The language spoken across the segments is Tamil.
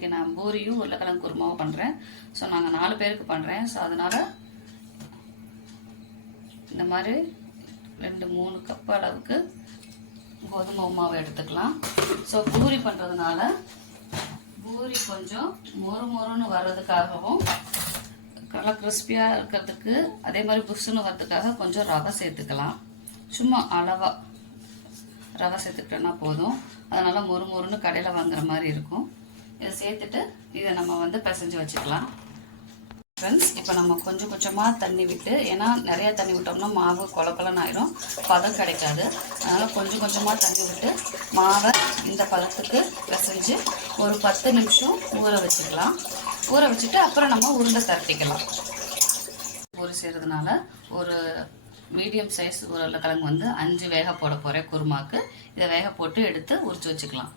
இன்றைக்கி நான் பூரியும் உருளைக்கிழங்கு குருமாவும் பண்ணுறேன் ஸோ நாங்கள் நாலு பேருக்கு பண்ணுறேன் ஸோ அதனால் இந்த மாதிரி ரெண்டு மூணு கப் அளவுக்கு கோதுமை மாவு எடுத்துக்கலாம். ஸோ பூரி பண்ணுறதுனால பூரி கொஞ்சம் மொறு மொறுன்னு வர்றதுக்காகவும் நல்லா கிறிஸ்பியாக இருக்கிறதுக்கு அதே மாதிரி புஷ்ஷுன்னு வர்றதுக்காக கொஞ்சம் ரவை சேர்த்துக்கலாம். சும்மா அளவாக ரவை சேர்த்துக்கிட்டோன்னா போதும். அதனால் மொறு மொறுன்னு கடையில் வாங்குற மாதிரி இருக்கும். இதை சேர்த்துட்டு இதை நம்ம வந்து பிசைஞ்சு வச்சுக்கலாம். ஃப்ரெண்ட்ஸ் இப்போ நம்ம கொஞ்சம் கொஞ்சமாக தண்ணி விட்டு ஏன்னா நிறைய தண்ணி விட்டோம்னா மாவு கொலக்கொலன்னு ஆயிரும். பதம் கிடைக்காது. அதனால் கொஞ்சம் கொஞ்சமாக தண்ணி விட்டு மாவை இந்த பதத்துக்கு பிசைஞ்சு ஒரு பத்து நிமிஷம் ஊற வச்சுக்கலாம். ஊற வச்சுட்டு அப்புறம் நம்ம உருண்டை தரட்டிக்கலாம். ஊற செய்கிறதுனால ஒரு மீடியம் சைஸ் உருளைக்கிழங்கு வந்து அஞ்சு வேக போட போகிறேன் குருமாக்கு இதை வேக போட்டு எடுத்து உரிச்சு வச்சுக்கலாம்.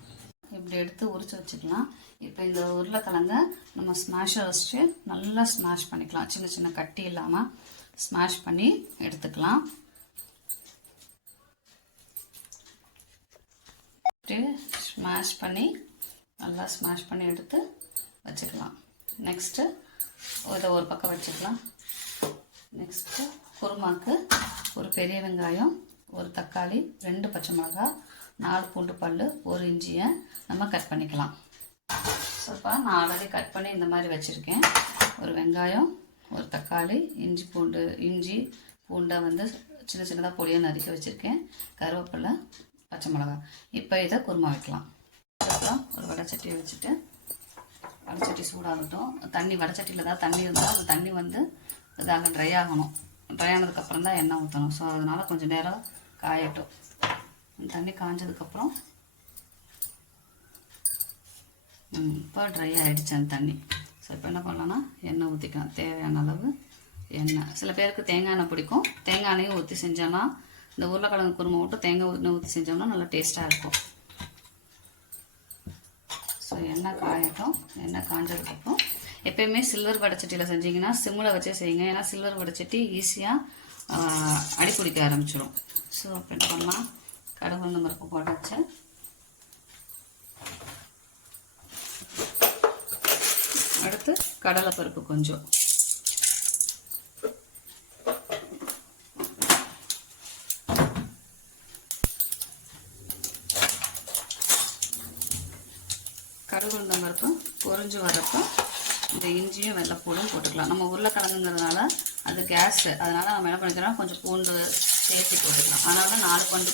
இப்படி எடுத்து உரிச்சு வச்சுக்கலாம். இப்போ இந்த உருளைக்கிழங்க நம்ம ஸ்மாஷை வச்சுட்டு நல்லா ஸ்மாஷ் பண்ணிக்கலாம். சின்ன சின்ன கட்டி இல்லாமல் ஸ்மாஷ் பண்ணி எடுத்துக்கலாம். ஸ்மாஷ் பண்ணி நல்லா ஸ்மாஷ் பண்ணி எடுத்து வச்சுக்கலாம். நெக்ஸ்ட்டு இதை ஒரு பக்கம் வச்சுக்கலாம். நெக்ஸ்ட்டு குருமாக்கு ஒரு பெரிய வெங்காயம் ஒரு தக்காளி ரெண்டு பச்சை மிளகாய் நாலு பூண்டு பல் ஒரு இஞ்சியை நம்ம கட் பண்ணிக்கலாம். சோப்பா நான் ஆல்ரெடி கட் பண்ணி இந்த மாதிரி வச்சுருக்கேன். ஒரு வெங்காயம் ஒரு தக்காளி இஞ்சி பூண்டு இஞ்சி பூண்டை வந்து சின்ன சின்னதாக பொடியாக நறுக்கி வச்சுருக்கேன். கருவேப்பிலை பச்சை மிளகாய். இப்போ இதை குருமா வைக்கலாம். அப்புறம் ஒரு வடைச்சட்டியை வச்சுட்டு வடைச்சட்டி சூடாகட்டும். தண்ணி வடைச்சட்டியில் தான் தண்ணி இருந்தால் அந்த தண்ணி வந்து இதாக ட்ரை ஆகணும். ட்ரை ஆனதுக்கப்புறம் தான் எண்ணெய் ஊற்றணும் ஸோ அதனால் கொஞ்சம் நேரம் காயட்டும். தண்ணி காஞ்சதுக்கப்புறம் இப்போ ட்ரை ஆகிடுச்சு அந்த தண்ணி. ஸோ இப்போ என்ன பண்ணலாம்னா எண்ணெய் ஊற்றிக்கலாம் தேவையான அளவு எண்ணெய். சில பேருக்கு தேங்காய் எண்ணெய் பிடிக்கும். தேங்காய் எண்ணெயும் ஊற்றி செஞ்சோன்னா இந்த உருளைக்கிழங்கு குருமை விட்டு தேங்காய் எண்ணெய் ஊற்றி செஞ்சோம்னா நல்லா டேஸ்ட்டாக இருக்கும். ஸோ எண்ணெய் காயட்டும். எண்ணெய் காஞ்சதுக்கப்புறம் எப்பயுமே சில்வர் வடைச்சட்டியில் செஞ்சீங்கன்னா சிம்மில் வச்சே செய்யுங்க. ஏன்னா சில்வர் வடைச்சட்டி ஈஸியாக அடி பிடிக்க ஆரம்பிச்சிடும் ஸோ அப்போ என்ன பண்ணலாம்? கடுகு பருப்பு போட்டாச்சு அடுத்து கடலைப்பருப்பு கொஞ்சம். கடுகு உளுந்தம் பருப்பு வரப்போ இந்த இஞ்சியும் வெள்ளைப்பூடும் போட்டுக்கலாம். நம்ம உருளைக்கிழங்குங்கிறதுனால அது கேஸு. அதனால் நம்ம என்ன பண்ணிக்கிறோம்? கொஞ்சம் பூண்டு சேர்த்து போட்டுக்கலாம். அதனால நாலு பண்டு